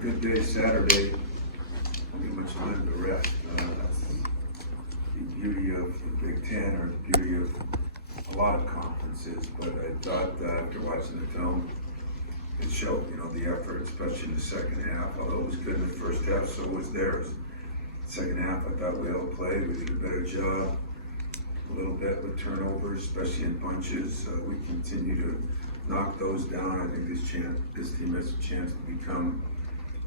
good day Saturday. Pretty much learned the rest. That's the beauty of the Big Ten, or the beauty of a lot of conferences. But I thought after watching the film, it showed, the effort, especially in the second half. Although it was good in the first half, so was theirs. Second half, I thought we all played. We did a better job. A little bit with turnovers, especially in bunches. We continue to knock those down. I think this team has a chance to become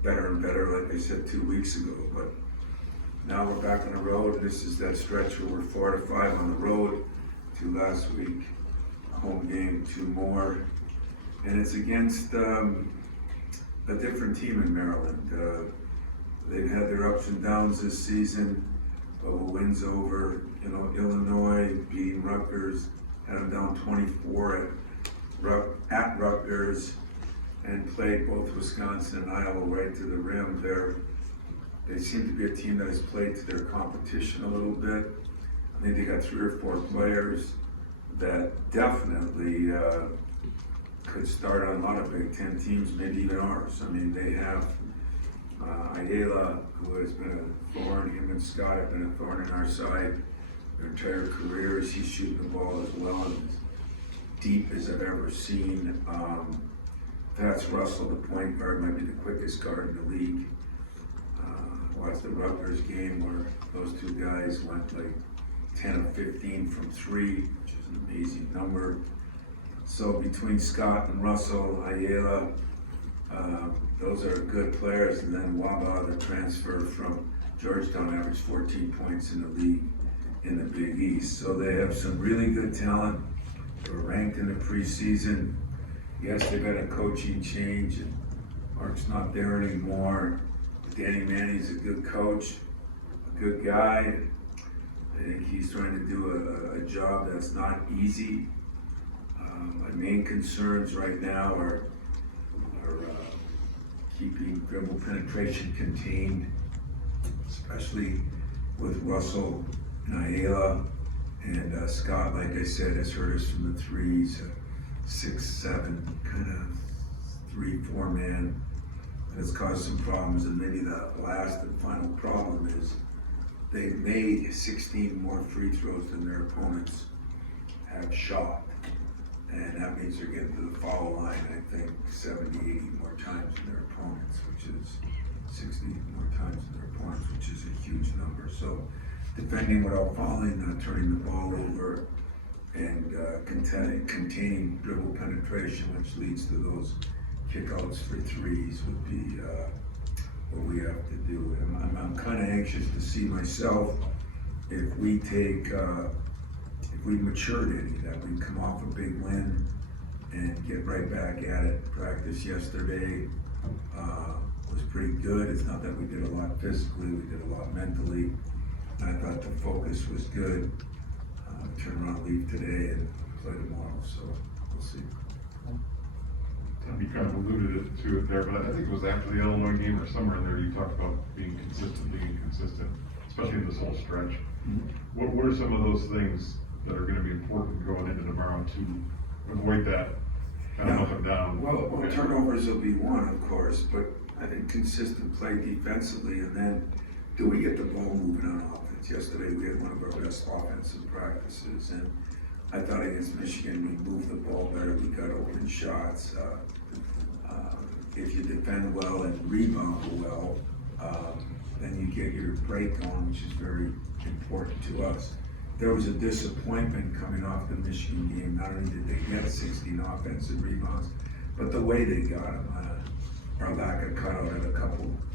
better and better, like I said 2 weeks ago. But now we're back on the road. This is that stretch where we're 4 to 5 on the road. 2 last week, a home game, 2 more. And it's against a different team in Maryland. They've had their ups and downs this season. Wins over, Illinois, beating Rutgers, had them down 24 at Rutgers, and played both Wisconsin and Iowa right to the rim. They seem to be a team that has played to their competition a little bit. I think they got 3 or 4 players that definitely could start on a lot of Big Ten teams, maybe even ours. I mean, they have Ayala, who has been a thorn. Him and Scott have been a thorn in our side their entire careers. He's shooting the ball as well, and as deep as I've ever seen. That's Russell, the point guard, might be the quickest guard in the league. Watched the Rutgers game where those 2 guys went like 10 of 15 from 3, which is an amazing number. So between Scott and Russell, Ayala, those are good players. And then Waba, the transfer from Georgetown, averaged 14 points in the league in the Big East. So they have some really good talent. They were ranked in the preseason. Yes, they've had a coaching change, and Mark's not there anymore. Danny Manning's a good coach, a good guy. I think he's trying to do a job that's not easy. My main concerns right now are keeping dribble penetration contained, especially with Russell and Ayala. And Scott, like I said, has hurt us from the threes, 6'7", kind of 3-4 man. That's caused some problems. And maybe the last and final problem is they've made 16 more free throws than their opponents have shot. And that means they're getting to the foul line, I think, 70, 80 more times than their opponents, which is 60 more times than their opponents, which is a huge number. So defending without fouling, not turning the ball over, and containing dribble penetration, which leads to those kickouts for threes, would be what we have to do. And I'm kind of anxious to see myself if we matured any, that we come off a big win and get right back at it. Practice yesterday was pretty good. It's not that we did a lot physically, we did a lot mentally. I thought the focus was good. Turn around, leave today, and play tomorrow, so we'll see. You kind of alluded to it there, but I think it was after the Illinois game or somewhere in there you talked about being consistent, especially in this whole stretch. Mm-hmm. What are some of those things that are going to be important going into tomorrow to avoid that kind of up and down? Well, turnovers will be one, of course, but I think consistent play defensively, and then do we get the ball moving on offense? Yesterday we had one of our best offensive practices, and I thought against Michigan we moved the ball better, we got open shots. If you defend well and rebound well, then you get your break on, which is very important to us. There was a disappointment coming off the Michigan game. Not only did they get 16 offensive rebounds, but the way they got them. Our lack of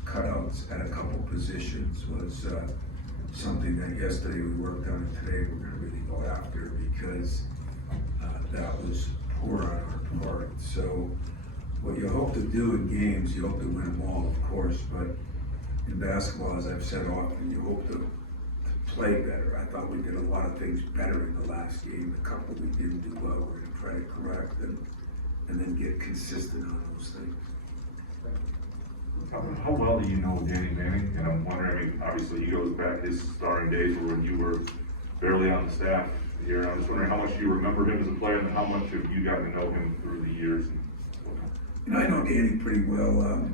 cutouts at a couple positions was something that yesterday we worked on, and today we're going to really go after, because that was poor on our part. So what you hope to do in games, you hope to win them all, of course, but in basketball, as I've said often, you hope to play better. I thought we did a lot of things better in the last game. A couple we didn't do well, we're going to try to correct them, and then get consistent on those things. How well do you know Danny Manning? And I'm wondering, I mean, obviously he goes back, his starring days were when you were barely on the staff here. I'm just wondering how much you remember him as a player, and how much have you gotten to know him through the years? I know Danny pretty well.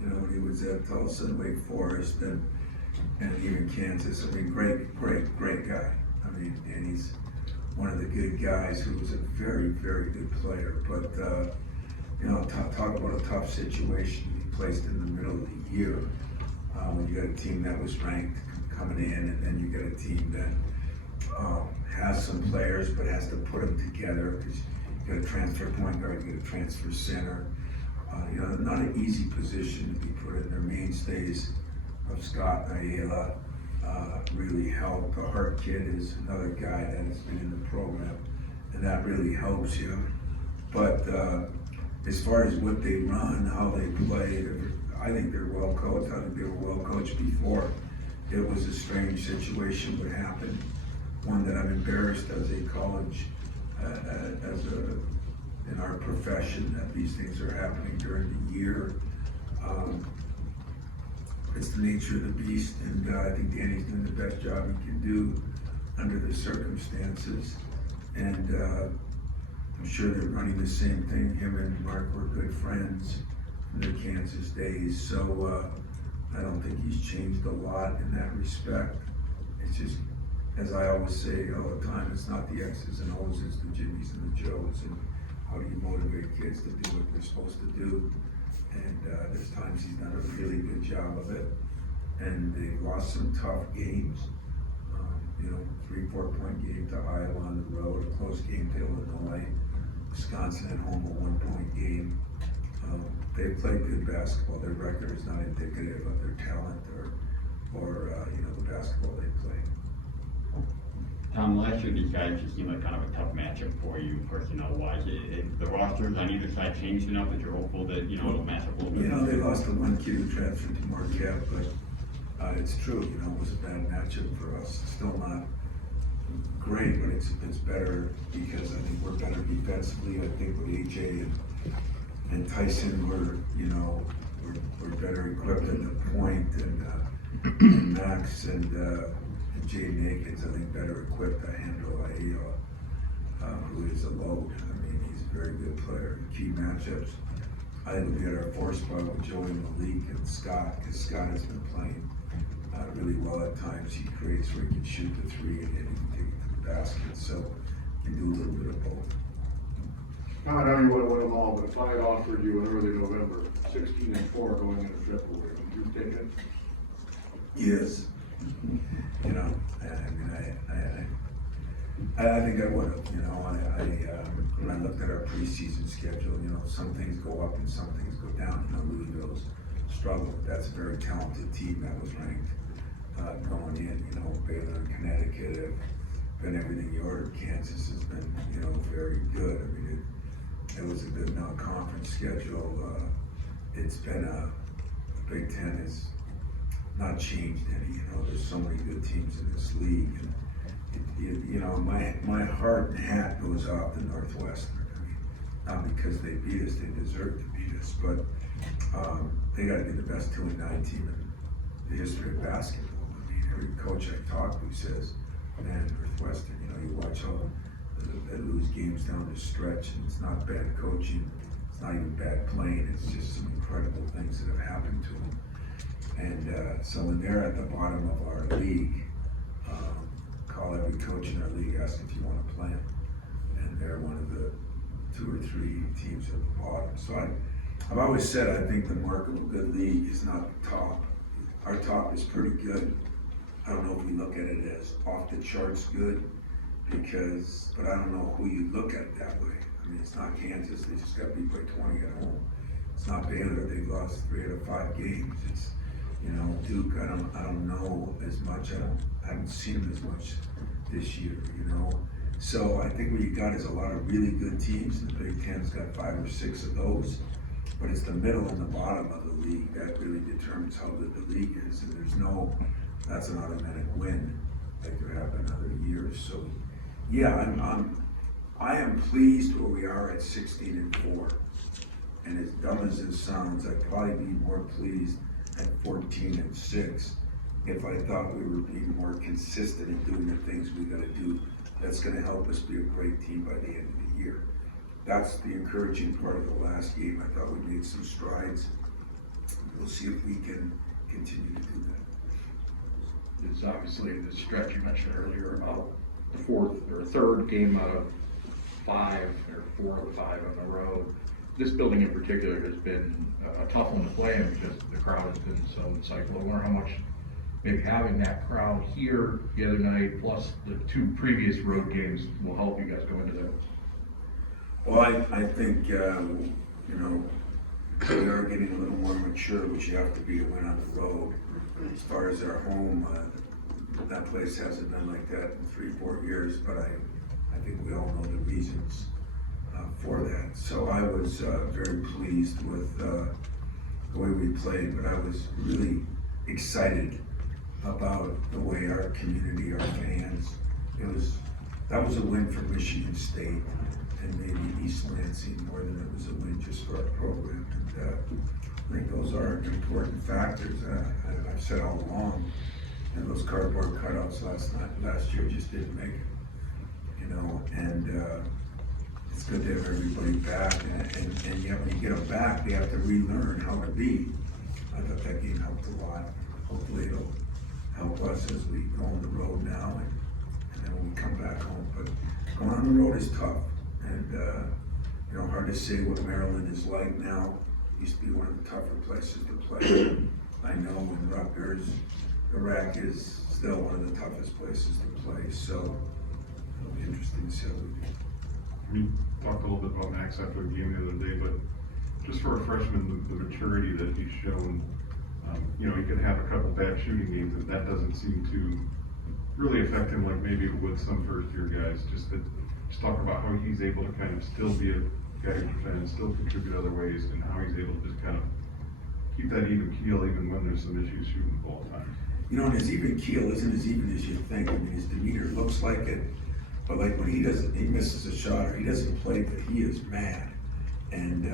you know, when he was at Tulsa and Wake Forest and even Kansas. I mean, great guy. I mean, and he's one of the good guys who was a very good player. But, you know, talk about a tough situation he placed in the middle of the year. When you got a team that was ranked coming in, and then you got a team that has some players but has to put them together, because you got a transfer point guard, you got a transfer center. You know, not an easy position to be put in. Their mainstays of Scott Ayala really helped. The Hart kid is another guy that has been in the program, and that really helps you. But as far as what they run, how they play, I think they're well coached. I think they were well coached before. It was a strange situation what happened, one that I'm embarrassed as a college, in our profession, that these things are happening during the year. It's the nature of the beast, and I think Danny's doing the best job he can do under the circumstances. And I'm sure they're running the same thing. Him and Mark were good friends in their Kansas days, so I don't think he's changed a lot in that respect. It's just, as I always say all the time, it's not the X's and O's, it's the Jimmys and the Joes, and how do you motivate kids to do what they're supposed to do. And there's times he's done a really good job of it, and they've lost some tough games. You know, 3-4 point game to Iowa on the road, a close game to Illinois, Wisconsin at home, a 1 point game. They played good basketball. Their record is not indicative of their talent or you know, the basketball they play. Tom, last year these guys just seemed like kind of a tough matchup for you, personnel-wise. The rosters on either side changed enough that you're hopeful that, you know, it'll match up a little bit? You know, they lost the one kid who transferred to Marquette, but it's true, you know, it was a bad matchup for us. It's still not great, but it's better because I think we're better defensively. I think with AJ and Tyson, you know, we're better equipped at the point, and Max and Jay Nakins, I think, better equipped to handle Ayala, who is a load. I mean, he's a very good player. Key matchups, I think we'll get our 4 spot with Joey Malik and Scott, because Scott has been playing really well at times. He creates where he can shoot the 3 and then he can take it to the basket, so he can do a little bit of both. Now, I know you want to win them all, but if I offered you in early November, 16-4 going into triple, would you take it? Yes. You know, I think I would have. You know, when I looked at our preseason schedule, you know, some things go up and some things go down. You know, Louisville's struggled. That's a very talented team that was ranked going in. You know, Baylor and Connecticut have been everything you ordered. Kansas has been, you know, very good. I mean, it was a good non-conference schedule. It's been Big Ten has not changed any. You know, there's so many good teams in this league, and you know, my heart and hat goes off to Northwestern. I mean, not because they beat us, they deserve to beat us, but they got to be the best 2-9 team in the history of basketball. I mean, every coach I talk to says, man, Northwestern, you know, you watch all they lose games down the stretch, and it's not bad coaching, it's not even bad playing, it's just some incredible things that have happened to them. And so when they're at the bottom of our league, call every coach in our league, ask if you want to play them, and they're one of the 2 or 3 teams at the bottom. So I've always said I think the mark of a good league is not the top. Our top is pretty good. I don't know if we look at it as off the charts good, but I don't know who you look at that way. I mean, it's not Kansas, they just got beat by 20 at home. It's not Baylor, they lost 3 out of 5 games. It's, you know, Duke, I don't know as much. I haven't seen them as much this year, you know. So I think what you got is a lot of really good teams, and the Big Ten's got 5 or 6 of those. But it's the middle and the bottom of the league that really determines how good the league is. And that's an automatic win like there have been other years. So yeah, I am pleased where we are at 16-4. And as dumb as this sounds, I'd probably be more pleased at 14-6 if I thought we were being more consistent in doing the things we gotta do. That's gonna help us be a great team by the end of the year. That's the encouraging part of the last game. I thought we made some strides. we'll see if we can continue to do that. It's obviously the stretch you mentioned earlier about the fourth or third game out of 5 or 4 of the 5 on the road. This building in particular has been a tough one to play in because the crowd has been so insightful. I wonder how much maybe having that crowd here the other night plus the 2 previous road games will help you guys go into that. Well, I think, we are getting a little more mature, which you have to be to win on the road. As far as our home, that place hasn't been like that in 3-4 years, but I think we all know the reasons for that. So I was very pleased with the way we played, but I was really excited about the way our community, our fans, that was a win for Michigan State and maybe East Lansing more than it was a win just for our program. And I think those are important factors. I've said all along, and those cardboard cutouts last year just didn't make it, and it's good to have everybody back, and yet when you get them back, they have to relearn how to be. I thought that game helped a lot. Hopefully it'll help us as we go on the road now, and then when we come back home. But going on the road is tough, and hard to say what Maryland is like now. Used to be one of the tougher places to play. I know in Rutgers, Iraq is still one of the toughest places to play, so it'll be interesting to see how we do. We talked a little bit about Max after the game the other day, but just for a freshman, the maturity that he's shown, he could have a couple bad shooting games, and that doesn't seem to really affect him like maybe it would some first-year guys. Just talk about how he's able to kind of still be a guy who can still contribute other ways, and how he's able to just kind of keep that even keel even when there's some issues shooting the ball at times. And his even keel isn't as even as you think. I mean, his demeanor looks like it, but like when he misses a shot or he doesn't play, but he is mad. And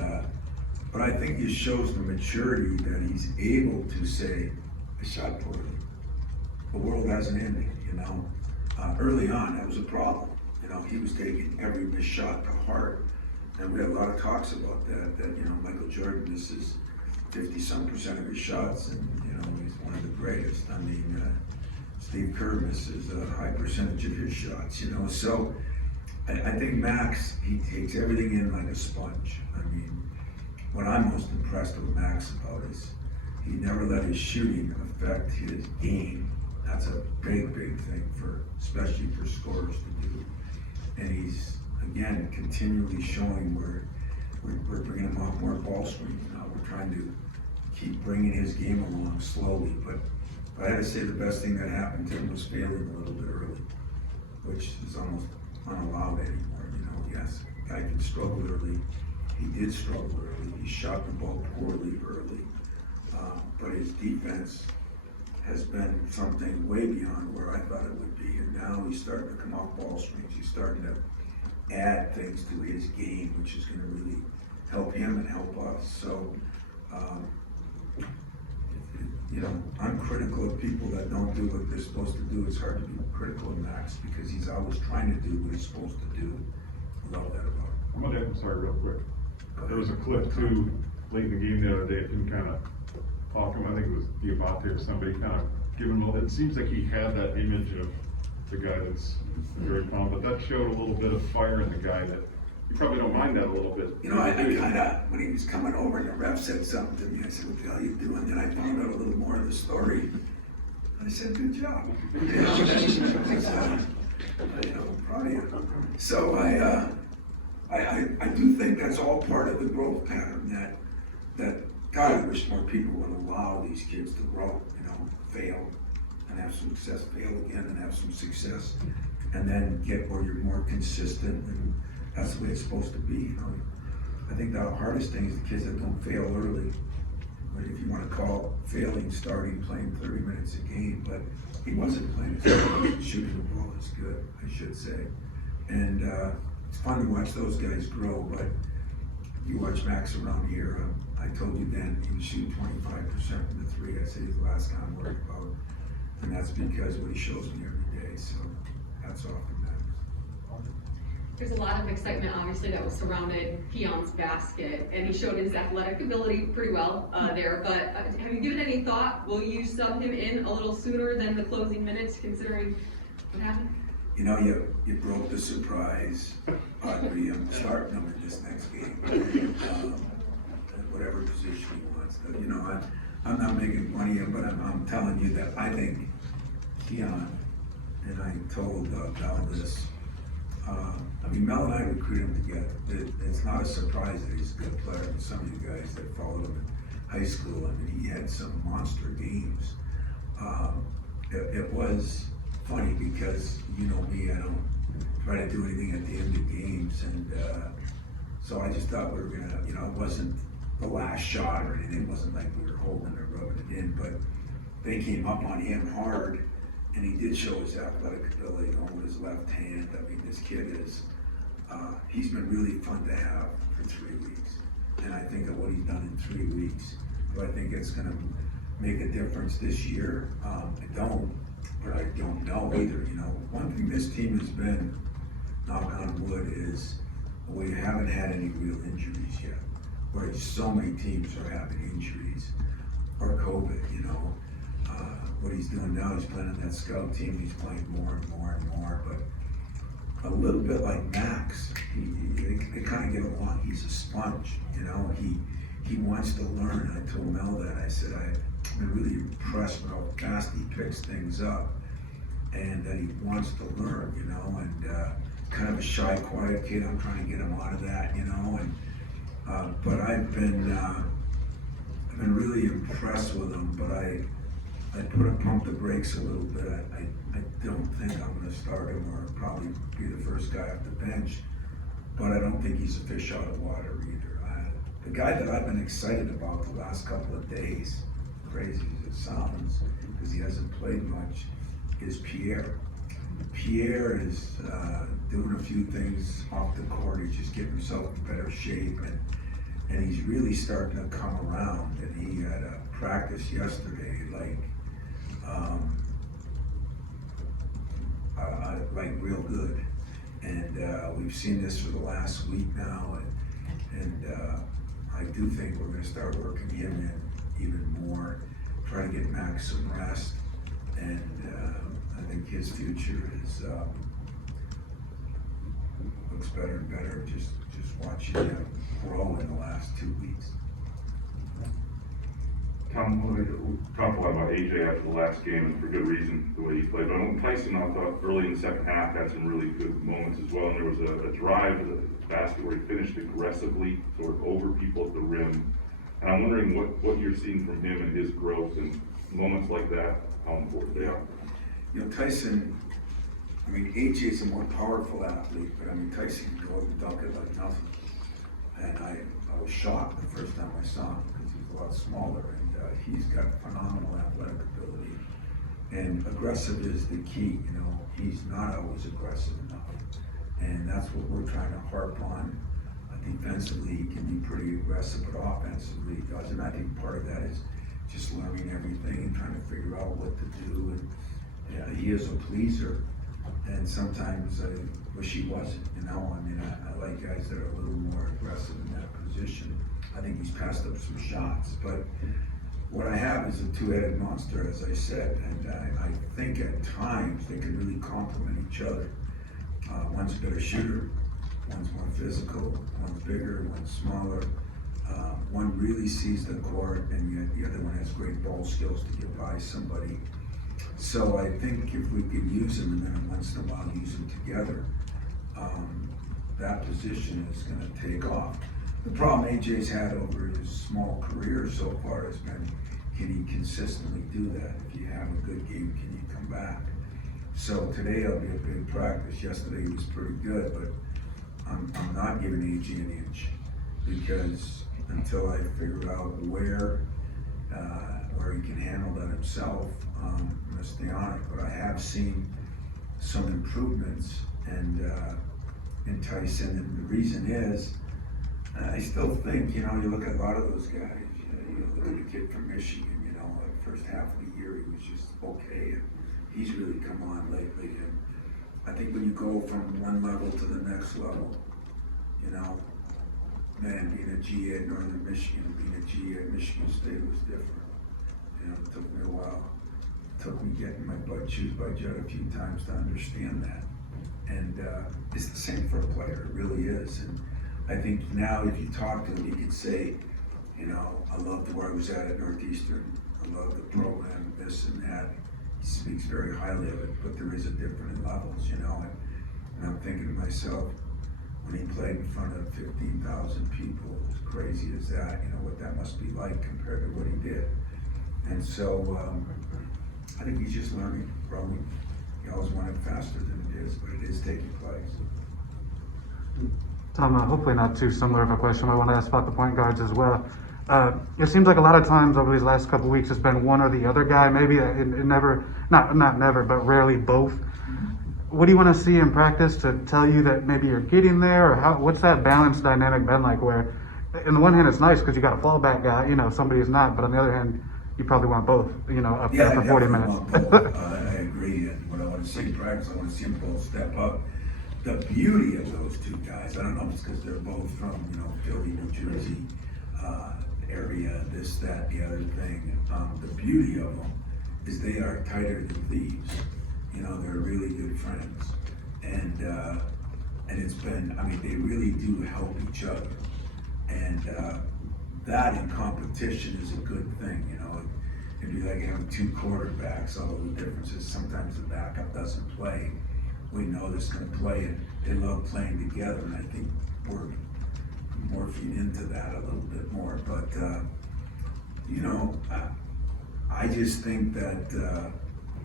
but I think it shows the maturity that he's able to say, I shot poorly. The world hasn't ended, Early on, that was a problem. He was taking every missed shot to heart. And we had a lot of talks about that Michael Jordan misses 50-some% of his shots, and he's one of the greatest. I mean, Steve Kerr misses a high percentage of his shots, So I think Max, he takes everything in like a sponge. I mean, what I'm most impressed with Max about is he never let his shooting affect his game. That's a big, big thing especially for scorers to do. And he's, again, continually showing where we're bringing him off more ball screens now. We're trying to keep bringing his game along slowly. But I had to say the best thing that happened to him was failing a little bit early, which is almost unallowed anymore. Yes, a guy can struggle early. He did struggle early. He shot the ball poorly early. But his defense has been something way beyond where I thought it would be. And now he's starting to come off ball screens. He's starting to add things to his game, which is going to really help him and help us. So, I'm critical of people that don't do what they're supposed to do. It's hard to be critical of Max because he's always trying to do what he's supposed to do. I love that about him. I'm gonna emphasize real quick. There was a clip too, late in the game the other day, him kind of talking, I think it was Diabate or somebody kind of giving him, it seems like he had that image of the guy that's very calm, but that showed a little bit of fire in the guy that, you probably don't mind that a little bit. I kind of, when he was coming over and the ref said something to me, I said, what the hell are you doing? Then I found out a little more of the story. I said, good job. Proud of you. So I do think that's all part of the growth pattern that God, I wish more people would allow these kids to grow, fail and have some success, fail again and have some success, and then get where you're more consistent, and that's the way it's supposed to be. I think the hardest thing is the kids that don't fail early. If you want to call failing starting playing 30 minutes a game, but he wasn't playing as good. He wasn't shooting the ball as good, I should say. And it's fun to watch those guys grow, but you watch Max around here. I told you then he was shooting 25% from the three. I said he's the last guy I'm worried about, and that's because what he shows me every day. So hats off to Max. There's a lot of excitement, obviously, that was surrounded Keon's basket, and he showed his athletic ability pretty well there. But have you given any thought? Will you sub him in a little sooner than the closing minutes, considering what happened? You know, you broke the surprise, Audrey. I'm starting him in this next game. Whatever position he wants. You know, I'm not making fun of you, but I'm telling you that I think Keon, and I told Mel this. I mean, Mel and I recruited him together. It's not a surprise that he's a good player. And some of you guys that followed him in high school, I mean, he had some monster games. It was funny because, you know me, I don't try to do anything at the end of games. And so I just thought we were going to, you know, it wasn't the last shot or anything. It wasn't like we were holding or rubbing it in. But they came up on him hard. And he did show his athletic ability, you know, with his left hand. I mean, this kid is, he's been really fun to have for 3 weeks. And I think of what he's done in 3 weeks. Do I think it's going to make a difference this year? I don't, but I don't know either. You know, one thing this team has been, knock on wood, is we haven't had any real injuries yet. Whereas so many teams are having injuries or COVID, you know. What he's doing now, he's playing on that scout team, he's playing more and more and more, but a little bit like Max, they kind of get along. He's a sponge, you know, he wants to learn. I told Mel that, I said, I've been really impressed with how fast he picks things up and that he wants to learn, you know, and kind of a shy, quiet kid. I'm trying to get him out of that, you know, and but I've been really impressed with him, but I pump the brakes a little bit. I don't think I'm going to start him or probably be the first guy off the bench, but I don't think he's a fish out of water either. The guy that I've been excited about the last couple of days, crazy as it sounds, because he hasn't played much, is Pierre. Pierre is doing a few things off the court. He's just getting himself in better shape, and he's really starting to come around. And he had a practice yesterday, like real good, and we've seen this for the last week now, and I do think we're going to start working him in even more, try to get Max some rest, and I think his future is looks better and better just watching him grow in the last 2 weeks. Tom, we talked a lot about AJ after the last game, and for good reason, the way he played. But Tyson, I thought early in the second half had some really good moments as well. And there was a drive to the basket where he finished aggressively, sort of over people at the rim. And I'm wondering what you're seeing from him and his growth and moments like that, how important they are. You know, Tyson, I mean, AJ's a more powerful athlete, but I mean, Tyson can go up and dunk it like nothing. And I was shocked the first time I saw him because he's a lot smaller, and he's got phenomenal athletic ability. And aggressive is the key, you know, he's not always aggressive enough. And that's what we're trying to harp on. Defensively, he can be pretty aggressive, but offensively he doesn't. I think part of that is just learning everything and trying to figure out what to do. And he is a pleaser, and sometimes I wish he wasn't, you know. I mean, I like guys that are a little more aggressive in that position. I think he's passed up some shots, but what I have is a two-headed monster, as I said, and I think at times they can really complement each other. One's a better shooter, one's more physical, one's bigger, one's smaller. One really sees the court, and yet the other one has great ball skills to get by somebody. So I think if we could use them, and then once in a while use them together, that position is going to take off. The problem AJ's had over his small career so far has been, can he consistently do that? If you have a good game, can you come back? So today will be a big practice. Yesterday he was pretty good, but I'm not giving AJ an inch, because until I figure out where he can handle that himself, I'm gonna stay on it. But I have seen some improvements in Tyson, and the reason is, I still think, you know, you look at a lot of those guys, you look at the kid from Michigan, you know, like first half of the year he was just okay, and he's really come on lately, and I think think when you go from one level to the next level, you know, man, being a GA at Northern Michigan, being a GA at Michigan State was different. You know, it took me a while. It took me getting my butt chewed by Judd a few times to understand that. And it's the same for a player, it really is. And I think now if you talk to him, you could say, you know, I loved where I was at Northeastern. I love the program, this and that. He speaks very highly of it, but there is a different levels, you know. And I'm thinking to myself, when he played in front of 15,000 people, as crazy as that, you know, what that must be like compared to what he did. And so I think he's just learning, growing. He always wanted faster than it is, but it is taking place. Tom, hopefully not too similar of a question. I want to ask about the point guards as well. It seems like a lot of times over these last couple of weeks, it's been one or the other guy. Maybe it never, not never, but rarely both. What do you want to see in practice to tell you that maybe you're getting there, or what's that balance dynamic been like? Where, on the one hand, it's nice because you got a fallback guy, you know, somebody is not, but on the other hand, you probably want both, you know, up there for 40 minutes. I agree, and what I want to see in practice, I want to see them both step up. The beauty of those two guys, I don't know if it's because they're both from, you know, Philly, New Jersey area, this, that, the other thing. The beauty of them is they are tighter than thieves. You know, they're really good friends, and it's been, I mean, they really do help each other, and that in competition is a good thing. You know, it'd be like having two quarterbacks. All the difference is sometimes the backup doesn't play. We know this going to play, and they love playing together, and I think we're morphing into that a little bit more. But you know, I just think that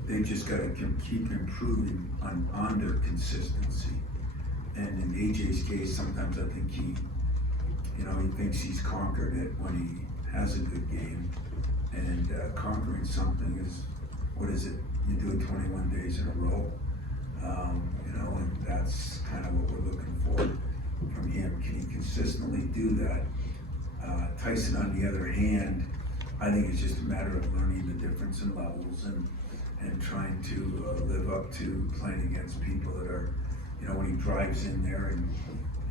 they've just got to keep improving on their consistency. And in AJ's case, sometimes I think he thinks he's conquered it when he has a good game. And conquering something is, what is it? You do it 21 days in a row. You know, and that's kind of what we're looking for from him. Can he consistently do that? Tyson, on the other hand, I think it's just a matter of learning the difference in levels and trying to live up to playing against people that are, you know, when he drives in there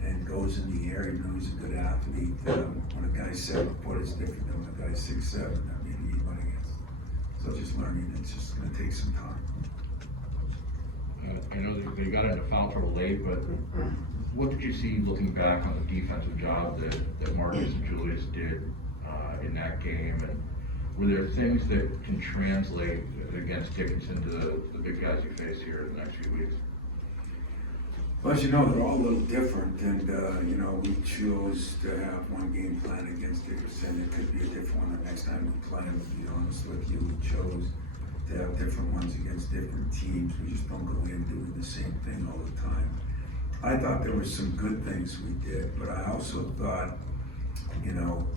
and goes in the air, even though he's a good athlete, when a guy's 7 foot is different than when a guy's 6'7". I mean, he's running against. So just learning, it's just going to take some time. I know they got into foul trouble late, but what did you see looking back on the defensive job that Marcus and Julius did in that game? And were there things that can translate against Dickinson to the big guys you face here in the next few weeks? Well, as you know, they're all a little different, and you know, we chose to have one game plan against Dickinson. It could be a different one the next time we play them, to be honest with you. We chose to have different ones against different teams. We just don't go in doing the same thing all the time. I thought there were some good things we did, but I also thought, you know,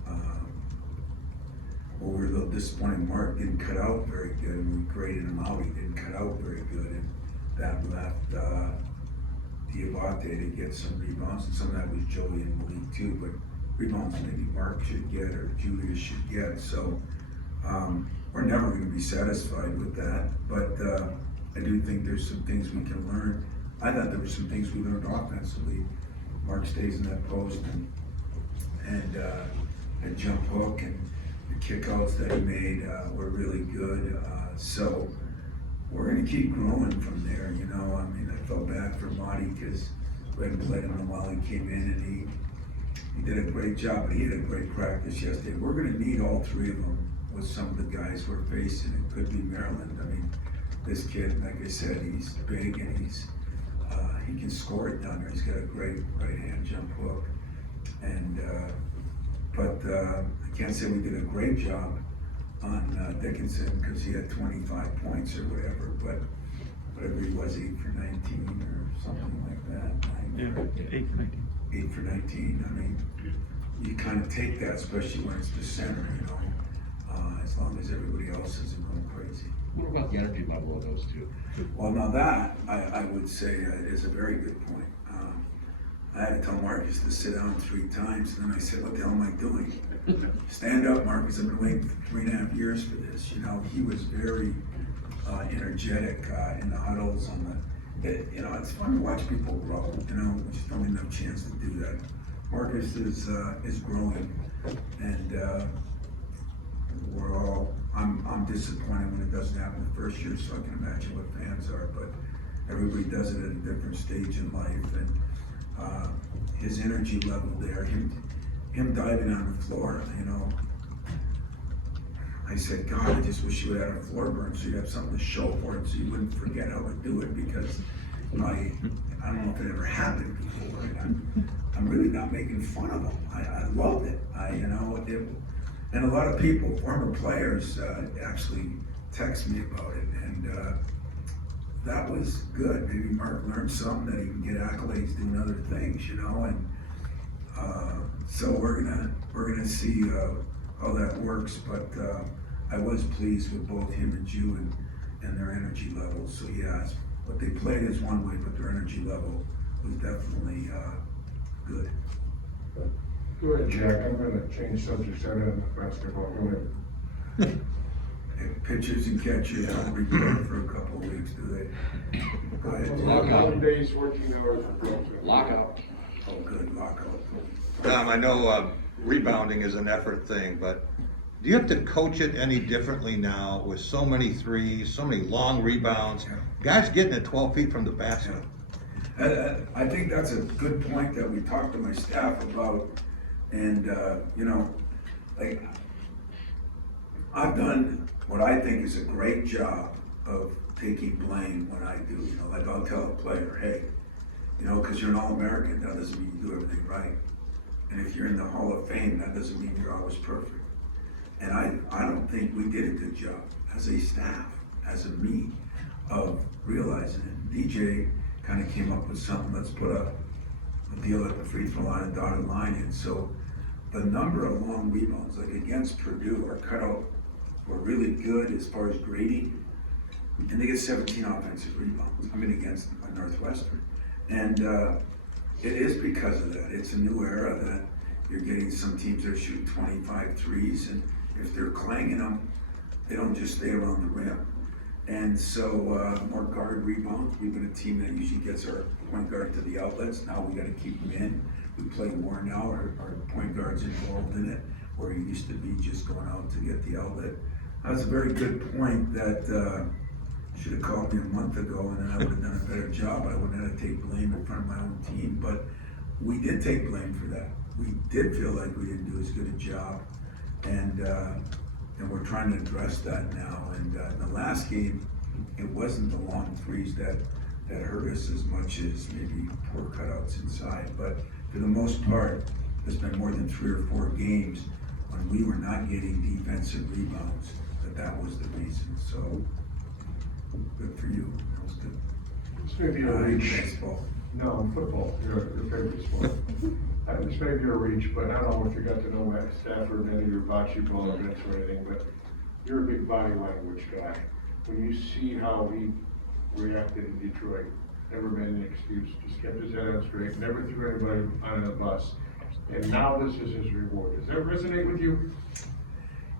well, we were a little disappointed. Mark didn't cut out very good, and we graded him out. He didn't cut out very good, and that left Diabate to get some rebounds, and some of that was Joey and Malik too, but rebounds maybe Mark should get or Julius should get. So we're never going to be satisfied with that, but I do think there's some things we can learn. I thought there were some things we learned offensively. Mark stays in that post and a jump hook, and the kickouts that he made were really good. So we're going to keep growing from there. You know, I mean, I felt bad for Monty because we hadn't played him in a while. He came in and he did a great job, but he had a great practice yesterday. We're going to need all three of them with some of the guys we're facing. It could be Maryland. I mean, this kid, like I said, he's big and he can score it down there. He's got a great right-hand jump hook. And but I can't say we did a great job on Dickinson because he had 25 points or whatever, but whatever he was, 8 for 19 or something like that. 8 for 19. 8 for 19. I mean, you kind of take that, especially when it's the center, you know, as long as everybody else isn't going crazy. What about the energy level of those two? Well, now that, I would say is a very good point. I had to tell Marcus to sit down 3 times, and then I said, what the hell am I doing? Stand up, Marcus, I've been waiting for 3.5 years for this. You know, he was very energetic in the huddles, you know, it's fun to watch people grow, you know, we just don't get enough chance to do that. Marcus is growing, and, we're all, I'm disappointed when it doesn't happen the first year, so I can imagine what fans are, but everybody does it at a different stage in life, and, his energy level there, him diving on the floor, you know, I said, God, I just wish you would have a floor burn so you'd have something to show for it, so you wouldn't forget how to do it, because I don't know if it ever happened before, and I'm really not making fun of him. I loved it. You know, and a lot of people, former players, actually text me about it, and that was good. Maybe Mark learned something that he can get accolades doing other things, you know, and so we're gonna see how that works, but I was pleased with both him and Jew and their energy levels. So yeah, what they played is one way, but their energy level was definitely good. Go ahead, Jack, I'm gonna change subjects out of basketball, go ahead. And pitchers and catchers don't report for a couple of weeks, do they? Go ahead. Jim. Lockout. 11 days, 14 hours. Lockout. Oh, good, lockout. Tom, I know rebounding is an effort thing, but do you have to coach it any differently now with so many threes, so many long rebounds? Guys getting it 12 feet from the basket. I think that's a good point that we talked to my staff about, and you know, like, I've done what I think is a great job of taking blame when I do, you know, like I'll tell a player, hey, you know, because you're an All-American, that doesn't mean you do everything right. And if you're in the Hall of Fame, that doesn't mean you're always perfect. And I don't think we did a good job as a staff, as a me, of realizing it. DJ kind of came up with something, let's put a deal at the free throw line and dotted line in. So the number of long rebounds, like against Purdue, our cutout were really good as far as grading, and they get 17 offensive rebounds. I mean, against Northwestern. And it is because of that. It's a new era that you're getting some teams that are shooting 25 threes, and if they're clanging them, they don't just stay around the rim. And so more guard rebounds. We've been a team that usually gets our point guard to the outlets. Now we got to keep them in. We play more now. Our point guard's involved in it, where he used to be just going out to get the outlet. That's a very good point that should have called me a month ago, and then I would have done a better job. I wouldn't have to take blame in front of my own team, but we did take blame for that. We did feel like we didn't do as good a job, and we're trying to address that now. And in the last game, it wasn't the long threes that hurt us as much as maybe poor cutouts inside. But for the most part, there's been more than 3 or 4 games when we were not getting defensive rebounds that was the reason. So good for you. That was good. This may be a reach. Baseball. No, football, your favorite sport. This may be a reach, but I don't know if you got to know Stafford and any of your bocce ball events or anything, but you're a big body language guy. When you see how he reacted in Detroit, never made an excuse, just kept his head on straight, never threw anybody on a bus, and now this is his reward. Does that resonate with you?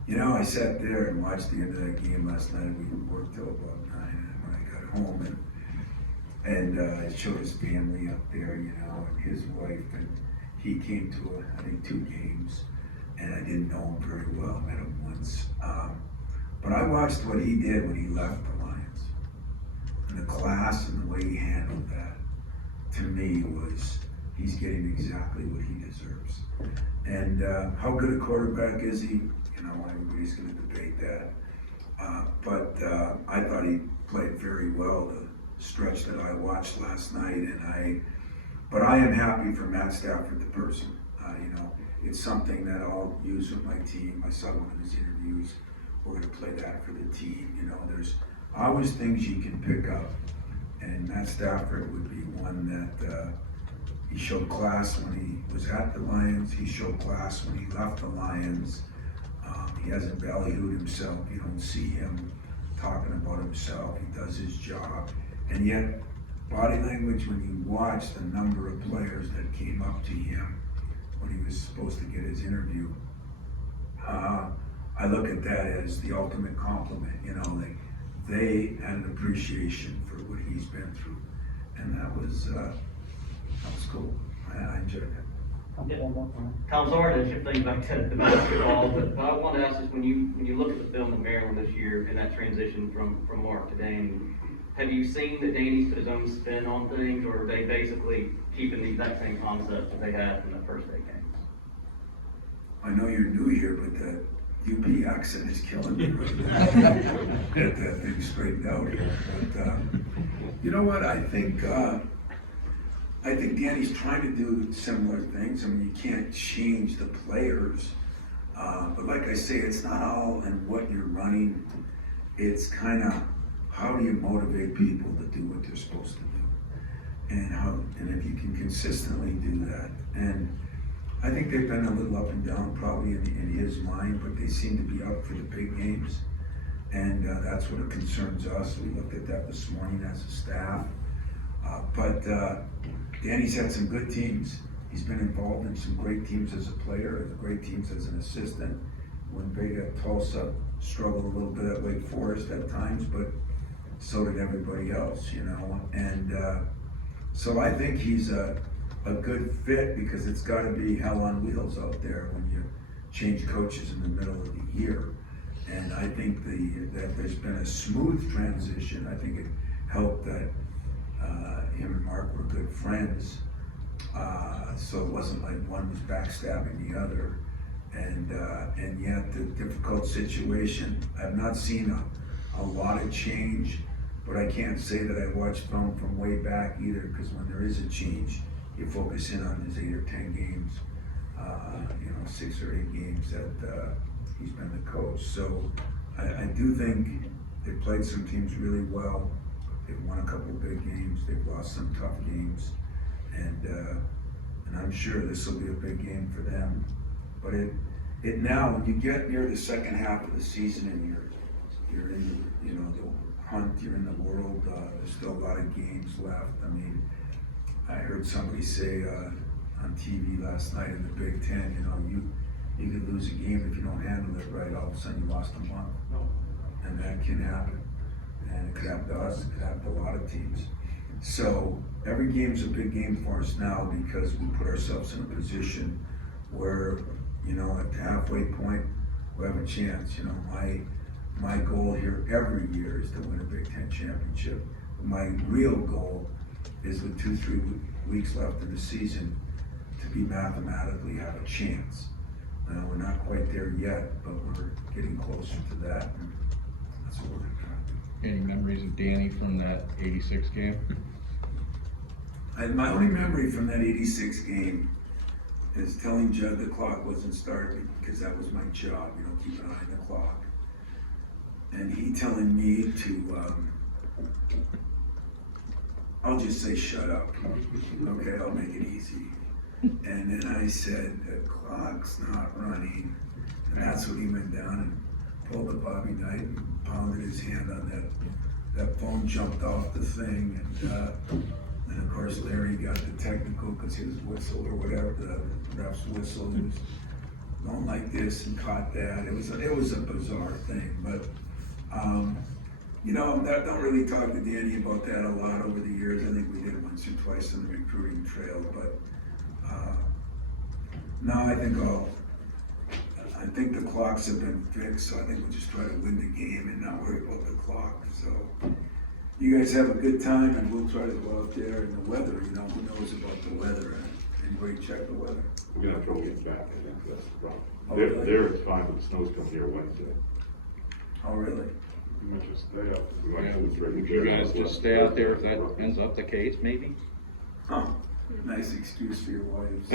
You know, I sat there and watched the end of that game last night. We worked till about 9, and when I got home, and I showed his family up there, you know, and his wife, and he came to, I think, 2 games, and I didn't know him very well, met him once. But I watched what he did when he left the Lions. And the class and the way he handled that, to me, was he's getting exactly what he deserves. And how good a quarterback is he? You know, everybody's going to debate that. But I thought he played very well the stretch that I watched last night. But I am happy for Matt Stafford, the person. You know, it's something that I'll use with my team. I saw one of his interviews. We're going to play that for the team. You know, there's always things you can pick up. And Matt Stafford would be one that he showed class when he was at the Lions. He showed class when he left the Lions. He hasn't ballyhooed himself. You don't see him talking about himself. He does his job. And yet, body language, when you watch the number of players that came up to him when he was supposed to get his interview, I look at that as the ultimate compliment. You know, like, they had an appreciation for what he's been through. And that was cool. I enjoyed it. Tom, sorry to shift things back to the basketball, but I wanted to ask this, when you look at the film of Maryland this year and that transition from Mark to Danny, have you seen that Danny's put his own spin on things, or are they basically keeping the exact same concept that they had from the first 8 games? I know you're new here, but the UP accent is killing me right now. Get that thing straightened out here. But you know what? I think Danny's trying to do similar things. I mean, you can't change the players, but like I say, it's not all in what you're running. It's kind of how do you motivate people to do what they're supposed to do, and if you can consistently do that. And I think they've been a little up and down probably in his mind, but they seem to be up for the big games, and that's what concerns us. We looked at that this morning as a staff, but Danny's had some good teams. He's been involved in some great teams as a player, and great teams as an assistant. When Beta Tulsa struggled a little bit at Wake Forest at times, but so did everybody else, you know. And so I think he's a good fit, because it's got to be hell on wheels out there when you change coaches in the middle of the year. And I think that there's been a smooth transition. I think it helped that him and Mark were good friends, so it wasn't like one was backstabbing the other. And yet the difficult situation, I've not seen a lot of change, but I can't say that I watched film from way back either, because when there is a change, you focus in on his 8 or 10 games, 6 or 8 games that he's been the coach. So I do think they played some teams really well. They've won a couple of big games. They've lost some tough games, and I'm sure this will be a big game for them. But it now, when you get near the second half of the season and you're in the hunt, you're in the world. There's still a lot of games left. I mean, I heard somebody say on TV last night in the Big Ten, you could lose a game if you don't handle it right. All of a sudden, you lost a month, and that can happen. And it could happen to us. It could happen to a lot of teams. So every game's a big game for us now, because we put ourselves in a position where, at the halfway point, we have a chance. My goal here every year is to win a Big Ten championship. My real goal is with 2-3 weeks left in the season to be mathematically have a chance. We're not quite there yet, but we're getting closer to that. And that's what we're trying to do. Any memories of Danny from that 86 game? My only memory from that 86 game is telling Judd the clock wasn't starting, because that was my job, keep an eye on the clock. And he telling me to, I'll just say shut up. Okay, I'll make it easy. And then I said, the clock's not running. And that's when he went down and pulled the Bobby Knight and pounded his hand on that phone, jumped off the thing. And of course Larry got the technical, because his whistle or whatever, the ref's whistle, he was going like this and caught that. It was a bizarre thing, but I don't really talk to Danny about that a lot over the years. I think we did once or twice on the recruiting trail, but no, I think the clocks have been fixed, so I think we'll just try to win the game and not worry about the clock. So you guys have a good time, and we'll try to go out there. And the weather, who knows about the weather? Anybody check the weather? We're gonna have trouble getting back, I think that's the problem. Oh, really? There it's fine, but the snow's coming here Wednesday. Oh, really? We might just stay up. We might have to Would you guys just stay out there if that ends up the case, maybe? Oh, nice excuse for your wives.